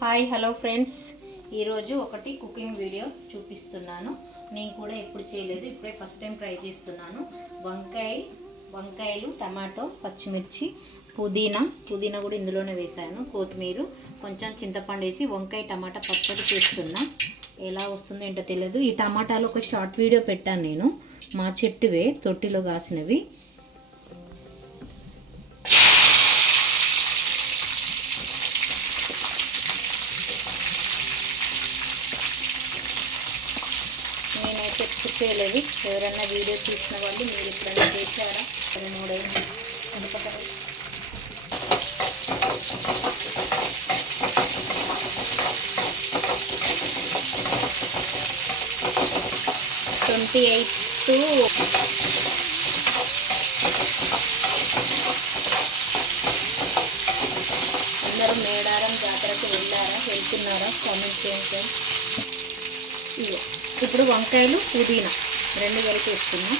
Hi hello friends. ఈరోజు ఒకటి cooking video చూపిస్తున్నాను. నేను కూడా ఎప్పుడు చేయలేదు ఇప్పుడే ఫస్ట్ టైం ట్రై చేస్తున్నాను. వంకాయ వంకాయలు టమాటో పచ్చిమిర్చి పుదీనా. పుదీనా కూడా ఇందులోనే వేసాను కొత్తిమీర. కొంచెం చింతపండు వేసి వంకాయ టమాటా పచ్చడి చేస్తున్నా. ఎలా వస్తుందో ఏంటో తెలియదు ఈ టమాటాలు ఒక షార్ట్ వీడియో పెట్టాను నేను. మా చెట్టువే తొట్టిలో కాసినవి నేనైతే ఎప్పుడు చేయలేదు. ఎవరైనా వీడియో చూసిన వాళ్ళు మీరు ఇప్పుడైనా చేశారా? రెండు మూడైనా అనుకుంటారు ట్వంటీ ఎయిత్ అందరూ మేడారం జాతరకు వెళ్ళారా? వెళ్తున్నారా? కామెంట్ చేయండి. ఇవ్వ ఇప్పుడు వంకాయలు పుదీనా. రెండు కలిపి వేసుకున్నాం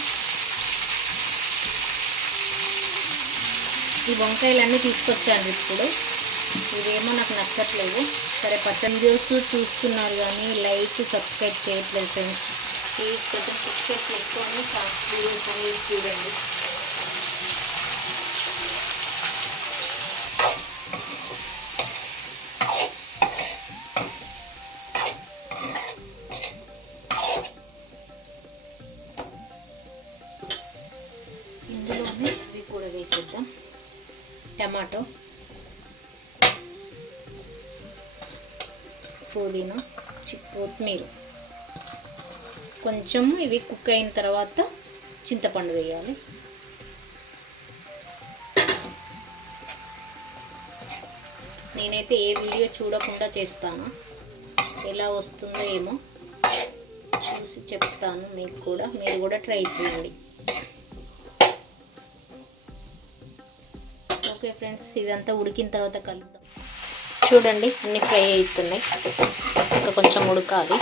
ఈ వంకాయలన్నీ తీసుకొచ్చాను ఇప్పుడు. ఇవేమో నాకు నచ్చట్లేదు సరే పచ్చని జ్యూస్ చూస్తున్నారు కానీ లైక్ సబ్స్క్రైబ్ చేయట్లేదు ఫ్రెండ్స్. ప్లీజ్ కొంచెం సబ్స్క్రైబ్ చేసుకొని వీడియోస్ అనేది చూడండి. టమాటో. పుదీనా చి కొత్తిమీర. కొంచెం ఇవి కుక్ అయిన తర్వాత చింతపండు వేయాలి. నేనైతే ఏ వీడియో చూడకుండా చేస్తాను. ఎలా వస్తుందో ఏమో చూసి చెప్తాను మీకు కూడా. మీరు కూడా ట్రై చేయండి. ఓకే ఫ్రెండ్స్ ఇవంతా ఉడికిన తర్వాత కలుద్దాం. చూడండి అన్ని ఫ్రై అవుతున్నాయి ఇంకా కొంచెం ఉడకాలి.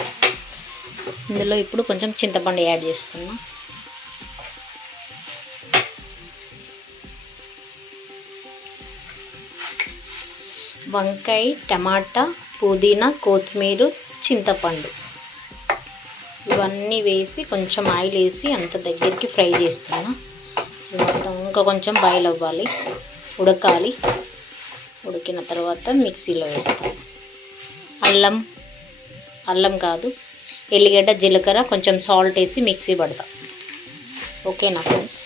ఇందులో ఇప్పుడు కొంచెం చింతపండు యాడ్ చేస్తున్నాం. వంకాయ టమాటా పుదీనా కొత్తిమీర చింతపండు. ఇవన్నీ వేసి కొంచెం ఆయిల్ వేసి అంత దగ్గరికి ఫ్రై చేస్తున్నా. మొత్తం ఇంకా కొంచెం బాయిల్ అవ్వాలి. ఉడకాలి. ఉడికిన తర్వాత మిక్సీలో వేస్తాం. అల్లం అల్లం కాదు ఎల్లిగడ్డ జీలకర్ర కొంచెం సాల్ట్ వేసి మిక్సీ పడతాం. ఓకేనా ఫ్రెండ్స్?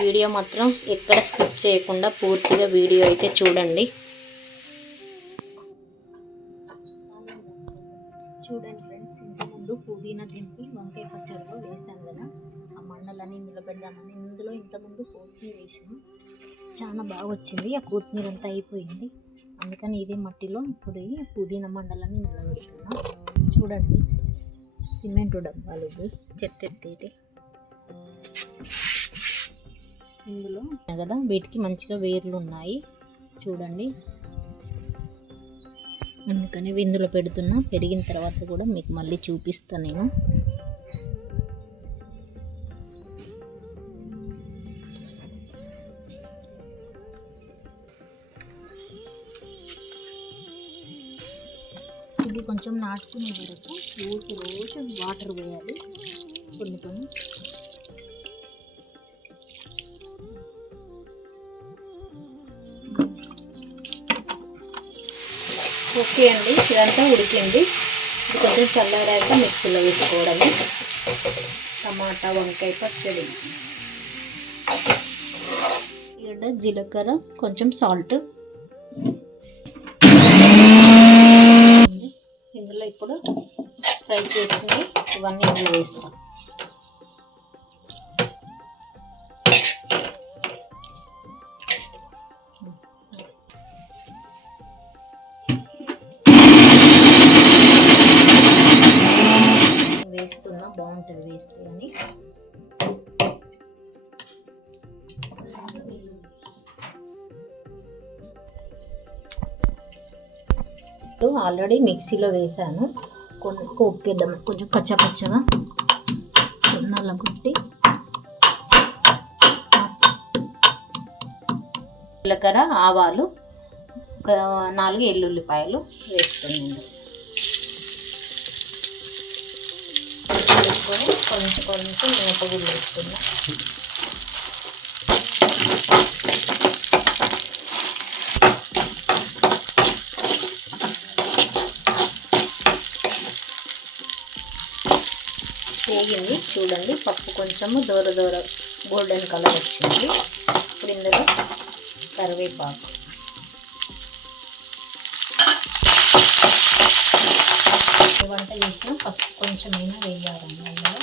వీడియో మాత్రం ఎక్కడ స్కిప్ చేయకుండా పూర్తిగా వీడియో అయితే చూడండి. చూడండి ఫ్రెండ్స్ ఇంతకుముందు పుదీనా దింపి వంకాయ పచ్చడిలో పెడదామని ఇందులో ఇంతకుముందు కొత్తిమీర వేసాను. చాలా బాగా వచ్చింది. ఆ కొత్తిమీర అంతా అయిపోయింది. అందుకని ఇదే మట్టిలో ఇప్పుడు పుదీనా మండలాన్ని ఇందులో చూడండి. సిమెంట్ డబ్బాలు ఇవి చెత్త ఎత్తేటి ఇందులో కదా వీటికి మంచిగా వేర్లు ఉన్నాయి. చూడండి. అందుకని విందులో ఇందులో పెడుతున్నా. పెరిగిన తర్వాత కూడా మీకు మళ్ళీ చూపిస్తాను నేను. ఇది కొంచెం నాటుకునే వరకు రోజు రోజు వాటర్ పోయాలి. కొన్ని కొన్ని. ఓకే అండి ఇదంతా ఉడికింది. ఇది కొంచెం చల్లారాక మిక్సీలో వేసుకోవడమే. టమాటా వంకాయ పచ్చడి. ఇక్కడ జీలకర్ర కొంచెం సాల్ట్ ఇందులో ఇప్పుడు ఫ్రై చేసినవి ఇవన్నీ ఇందులో వేస్తాం. వేస్తున్నా బాగుంటుంది వేస్తే అని ఆల్రెడీ మిక్సీలో వేసాను. కొన్ని కోక్కేద్దాం. కొంచెం పచ్చ పచ్చగా నల్లగొట్టి జీలకర్ర ఆవాలు ఒక నాలుగు ఎల్లుల్లిపాయలు వేస్తున్నాను వేసుకొని కొంచెం కొంచెం మినపగుళ్ళు వేస్తున్నా వేగింది చూడండి పప్పు కొంచెము దూర దూర గోల్డెన్ కలర్ వచ్చింది. ఇప్పుడు ఇందులో కరివేపాకు. వంట చేసినా పసుపు కొంచెమైనా వేయాలండి అందులో